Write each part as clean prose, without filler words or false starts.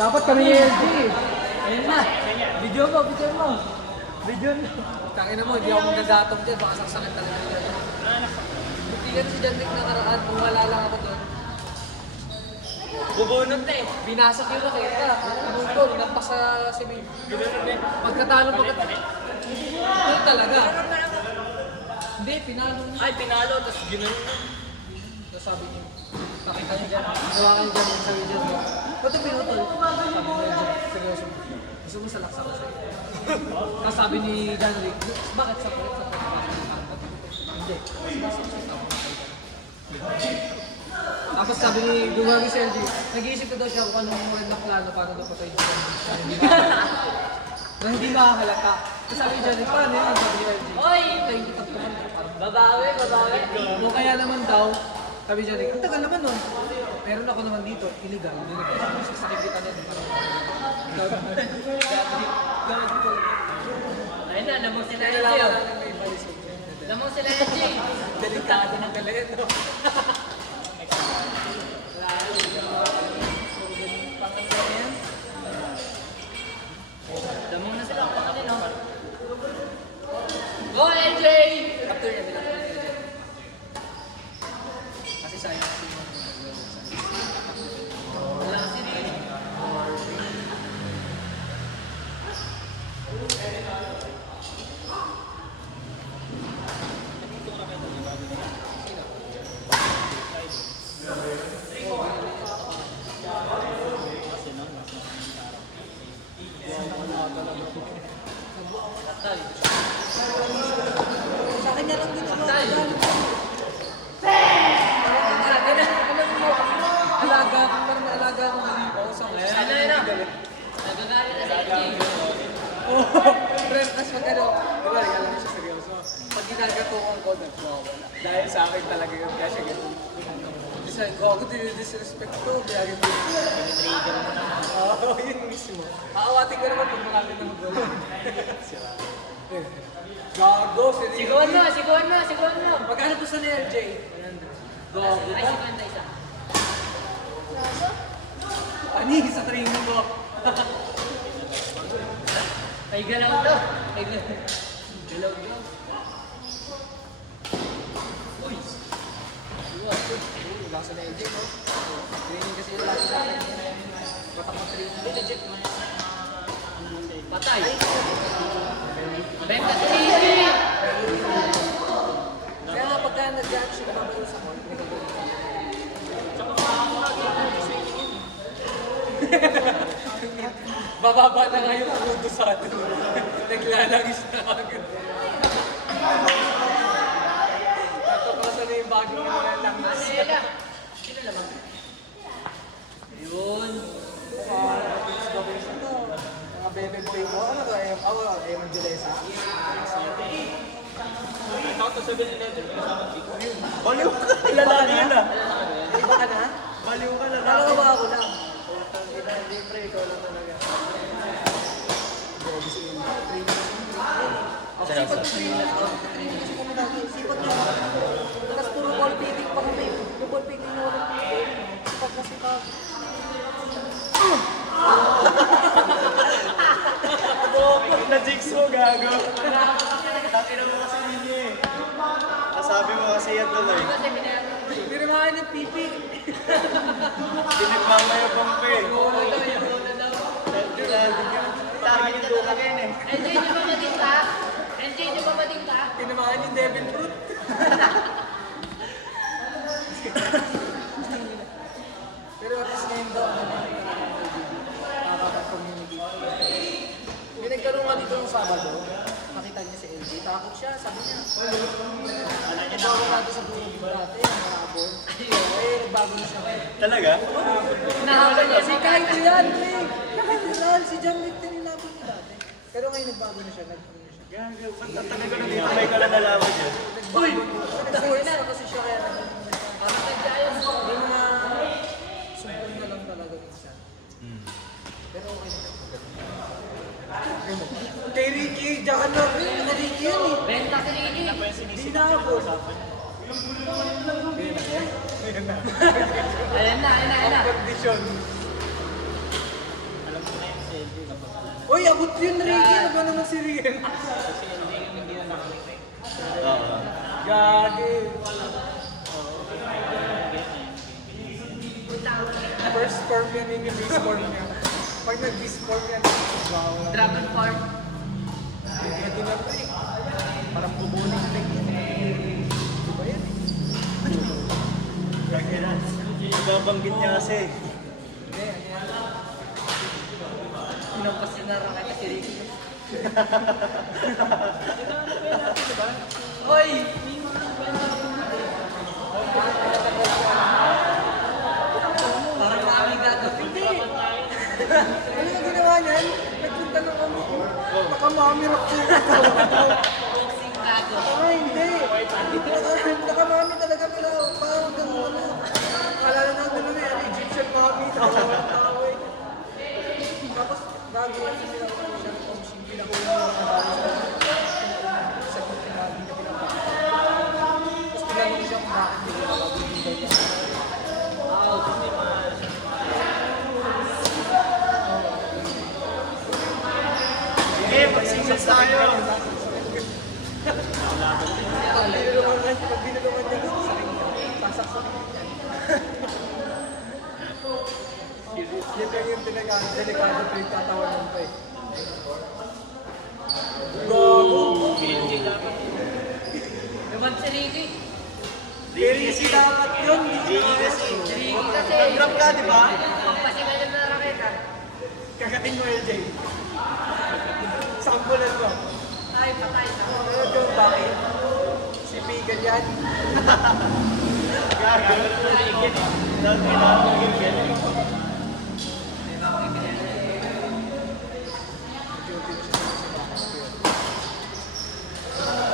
Dapat kami ni LG. Ayun na. Video mo. Video mo. Tangina mo, hindi ako magagatong dyan. Baka saksakan talaga nila. Buti yan si John Wick nakaraan. Kung wala lang ako doon. Bubunod na eh. Binasak yung raketa. Pinutol. Nampas sa simen. Pagkatalo. Ito talaga. Hindi, pinalo. Ay, pinalo. Tapos ginanon. Tapos sabi niyo. Nakita niyo dyan. Ginawa ka niyo dyan sa video mo. Ba't yung pinutol? Sabi niyo dyan. Seryoso. Gusto mo salaksa ko sa'yo. Tapos sabi ni John Wick, bakit sa kulit? Hindi. Tapos sabi ni Gumami si LG, nag-iisip ko daw siya kung anong magandang plano paano daw patay dito. Na hindi makahalata. Tapos sabi ni John Wick, paano yan? Sabi ni LG, oy! Tayo kita tuman. Babawi. O kaya naman daw, sabi ni John Wick, ang tagal naman nun. Meron ako naman dito, illegal. Sasakit kita nun. Ayun na, namang sila LG. Namang sila LG. Delikado ng galit, no? Damang na sila ako kanino. Go LJ! Capture niya, kasi sayang. Wala kasi rin. Sa akin na lang din ako. Alaga ako, parang naalaga ako ng ipaw sa ngayon. Ano yun na? Nagagalit na si LG. Oo, pero kasi pag ano, diba, alam mo siya seryoso. Pag ginagatungan ko, nagwawala. Dahil sa akin talaga yun, kaya siya ganun. Kasi ako disrespect ko, kaya ganun. Oo, yun mismo. Aawatin ko naman pag marami na magwala. Gago, seryoso. Siguan mo. Magkano po sa ni LJ? Gago Ay, ka. 50 isa. Ani, sa training ko. Ay, galaw to. Galaw. Uy! Wala sa na LJ, no? Training kasi yung lagi sa akin. Batak mo training. Legit. Patay. Benta 3. Kaya nga pagka nag-judge siya, babalo sa court. Bababa na nga yung mundo sa atin. Naglalangis na agad. Natuklasan na yung bagong mga langis. Sino lamang? Yun. Mga bebe-boy ko, ano to? Evangelesa? Baliw ka! Lalaki yun ah! Iba ka na? Baliw ka, lalaki. Kala ba ako lang? Hindi, pre, ikaw lang talaga. Sipag training ako. Training kasi kami lagi. Sipag nyo. Tapos puro ball picking pa kami. Yung ball picking na walang picking. Sipag na sipag. Na-jigs mo, gago. Takina mo kasi ninyo eh. Nasabi mo kasi yan tuloy. Pirimahan ng pipi. Pinagmamayabang ko eh. Target ka talaga yun eh. LJ, di ba mading ka? LJ, di ba mading ka? Pinamaan yung devil fruit. Pero at least ngayon daw, nakaka-community. May nagkaroon nga dito ng Sabado, nakita niya si LG, takot siya, sabi niya. Nagbago natin sa buhay dati, mga abon. Eh, nagbago na siya. Talaga? Nahabol niya Si Kaito yan, pre! Nakairal, si John Wick din inabot niya dati. Pero ngayon nagbago na siya, nag-ano na siya. Gago. Ba't tatanay ko na dito? May ka lang nalaman yun. Uy! Nag-force na kasi siya kaya yung mga sumpong na lang talaga minsan. Pero okay na. Kay Ricky, diyan ka na. Kay Ricky yan eh. Benta si Ricky. Hindi na ako. Ayan na. Ang kondisyon. abot yun, Ricky. Ano ba naman si Ricky? Oo. Gagi. First form yan yung base form niya. Pag nag-base form yan, wow. Dragon Form. Ito na ito eh. Parang bubuning leg yun. Di ba yan? Ibabanggit niya kasi. Hindi, yan. Pinampas niya na lang kay si Ricky. Oy! Parang kami gagawin. Hindi. Ano yung ginawa niyan? Nagpunta na kami. Nakamamirak ko. Boxing gago. Ay, hindi. Nakamami talaga pala. Parang gano'n ano. Alala na gano'n eh. Ano, Egyptian mami. Nakawala tao eh. Tapos, gagawin nila ako siya ng komsing. Pinakuha mo mga bago sa kuting mami na pinapakita. Tapos tinanong siya kung bakit hindi ko nakabibigay niya. Eh, mag-singles tayo. Pag binulungan niya doon sa ring niya, pasak sa ring niya. Yan lang yung delikado pa yung tatawanan pa eh. Gago! Naman si Ricky. Very easy dapat yun! Ricky kasi. Ricky kasi. Nag-drop ka, di ba? Pagpasigalan na raketa. Kagating mo LJ. Sampulan mo. Ay, patay na. Ano yung bakit? Si Pigan yan. Gago. Dami na.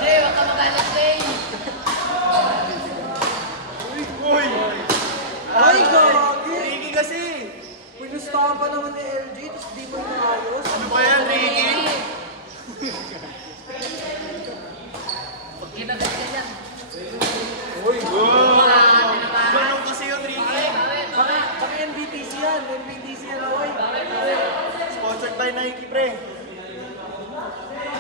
Hey, wag ka magalit, Day. Uy! Ay, gagi! Ricky kasi. Pinustahan pa naman ni LJ, tapos di mo inaayos. Ano ba yan, Ricky? Kinagat ka dyan. Uy! Ganun kasi yun, Ricky. Baka NBTC yan, NBTC yan oy. Sponsored by Nike, pre.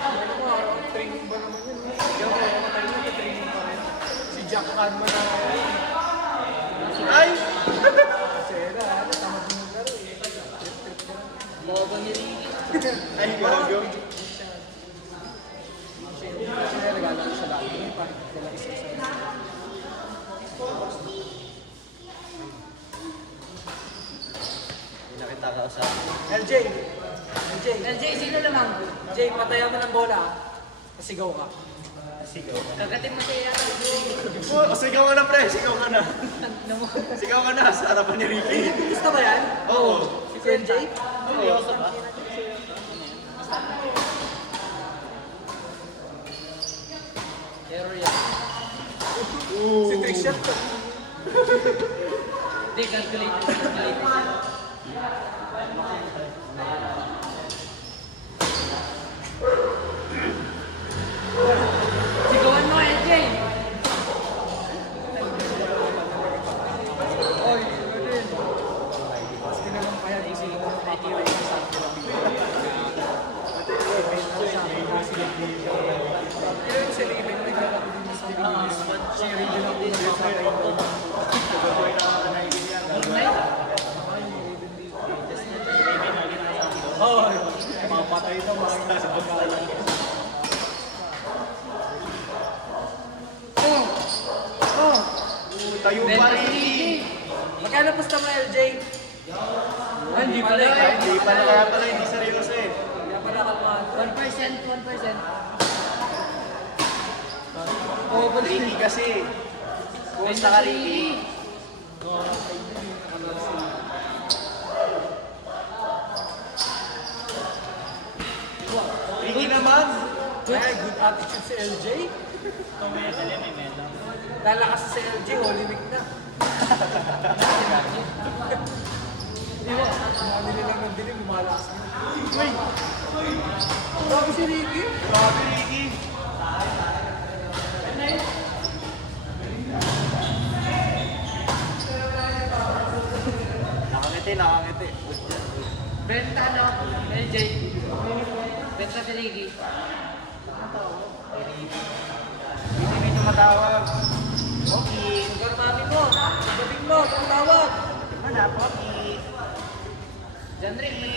Ano mo, training ba naman yun? Hindi ako matagal na training pa rin. Si Jack Hanman na Ay! Sera, ano, tama din yung laro eh. Trip ka. Bobo ni Ricky. Ay, gago. Siya naglalaro siya lagi. Parang wala isa sa Hindi nakita ka sa... LJ! LJ! LJ, sino naman? Jay, patayan mo ng bola. Pasigaw ka. Sigaw ka. Kagatin mo siya yata. Oh, sigaw ka na, pre. Sigaw ka na. Sigaw ka na sa harapan ni Ricky. Gusto ba yan? Oo. Si LJ? Seryoso ba? Error yan. Si Trishan. Hindi, calculate. Sigawan mo, LJ. Oy, ano din? Mas tinanong pa yan, isip mo na papalay ka sa akin. Pero yung si Raven, naglalaro din sa Pilipinas. Si Raven ang pinag-usapay ko. Oy, mapatay na mga sa pagkain. Oh! Tayo pa, Ricky. Magkano pusta mo, LJ? Hindi pala eh. Hindi pala, kaya pala hindi seryoso eh. Kaya pala kalmahan. 1%. Oo, oh, Ricky kasi. Kumusta ka, Ricky? Ricky naman. Ay, good attitude si LJ. Lalakas si LJ, Holy Week na. Di ba? Sumali nilang ng dilim, lumalakas na. Uy! Grabe si Ricky. Grabe, Ricky. Benta, no? LJ. Benta si Ricky. Hindi may tumatawag. Okay. Sugar mami mo. Gabing mo. Tumatawag. Ano, Poki? Diyan rin, may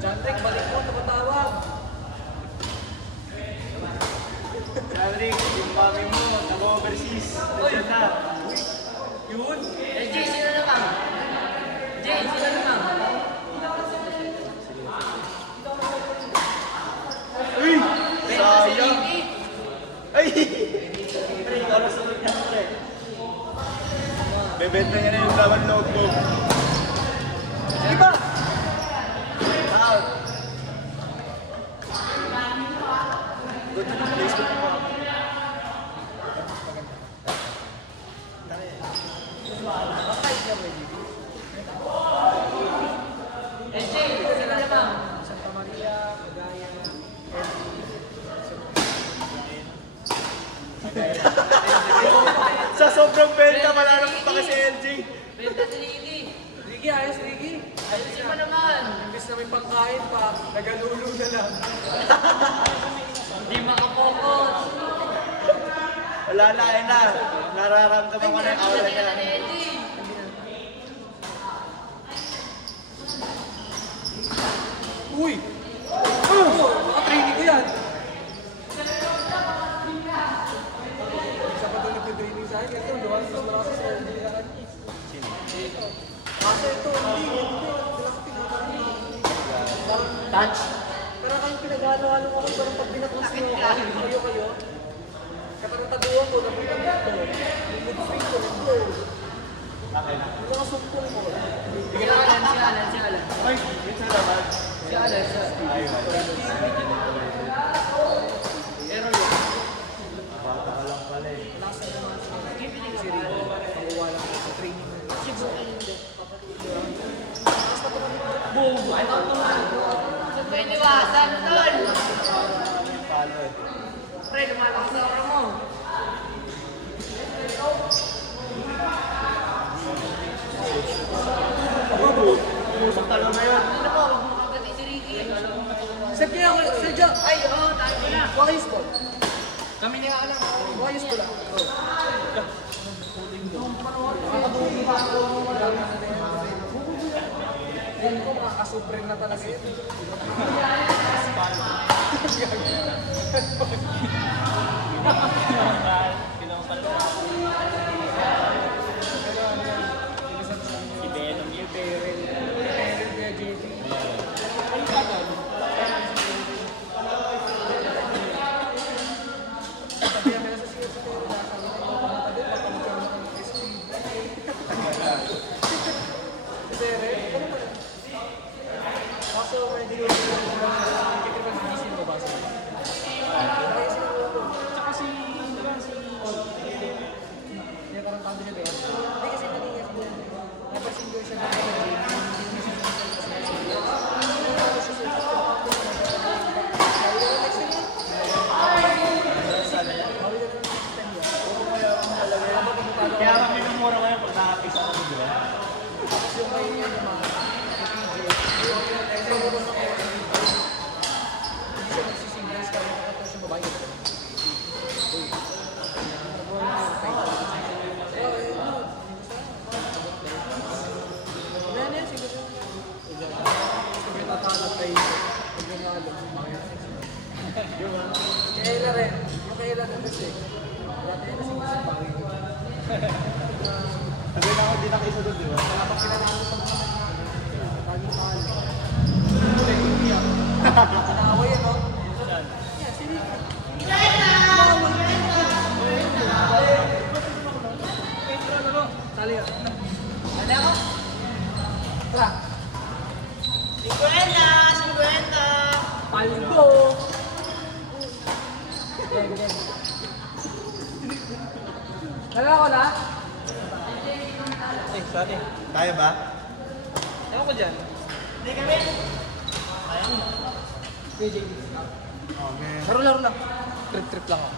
Janrik, balik mo. Tumatawag. Rodrick, yung mami mo, nag-overseas. Nandiyan na. Yun. Eh, Jay, sino naman? Jay, sino naman? Uy! Benta si Sayang! Ricky. Ay! Pre, ikaw na sunod niya, pre. Bebenta niya na yung laman loob-loob. Sige ba? Out! Good na placement mo. Eh, Jay, sino naman? Santa Maria, Cagayan, Sa sobrang benta, wala na pa kasi LG. Benta si Ricky. Ricky, ayos Ricky. Ayusin mo naman. Imbis na may pangkain pa, nagalulo na lang. Hindi makapokus. Wala na, ayun na. Nararamdaman ko na yung aura niya. Ni Eddie. Uy! Naka-training ko yan. Isa pa doon nagpe-training sa akin. Ito, luwas sa braso sa ulihan. Kasi ito, hindi. Touch. Pero kayong pinag-halo-halo ako, parang pag binaklas mo ako, kayo. Katarataduan ko, napunta dito. Yung mid-swing ko, nito. Yung mga sumpong ko. Si Alan, si Alan, si Alan. Ay, yun sa laman. Si Alan, si Alan. Errol yun. Bata ka lang pala eh. Nasa naman si Rico. Pawawala ko sa training. Boom! Ano ito? Sa ko iniwasan, tol! Palo eh. Pre, lumalakas sa oras mo. Umusok talo na yun. Ano po, huwag mo kagati si Ricky. Set niya ako, set niya. Ay, oo, tayo ko na. Wayos ko. Kami niya alam. Wayos ko lang. Hindi ko makakasupreme na talaga yun. Si Venom yun. Peril kaya JT. Sabi namin sa siya sa Peril, sabi na yung pangatabi, pagkakagkaroon ng SP. Si Peril, ano ba yun? Kaso may dinulit ko yung kikipan sa GC ko ba sa kaya siguro ko. Tsaka si hindi parang tando siya doon. Hindi kasi naging kasi doon. Napasin ko siya doon sa JT. Hindi siya Kaya nga minumura ko yun pag nakapis ako di ba? Kailan rin. Yung kailan rin kasi. Dati na si Mr. Pawin. Sabi na ako, di na kaisa doon, di ba? Kaya pag pinanalo ko mga laging mahal. Nakaway yan, no? Yeah, si Ricky. Tali ka. Ano ako? Tara. 50! Paldo! Dala ko na? Eh, sorry. Tayo ba? Ewan ko dyan. Hindi kami. PJ. Oh, man. Laro lang. Trip-trip lang ako.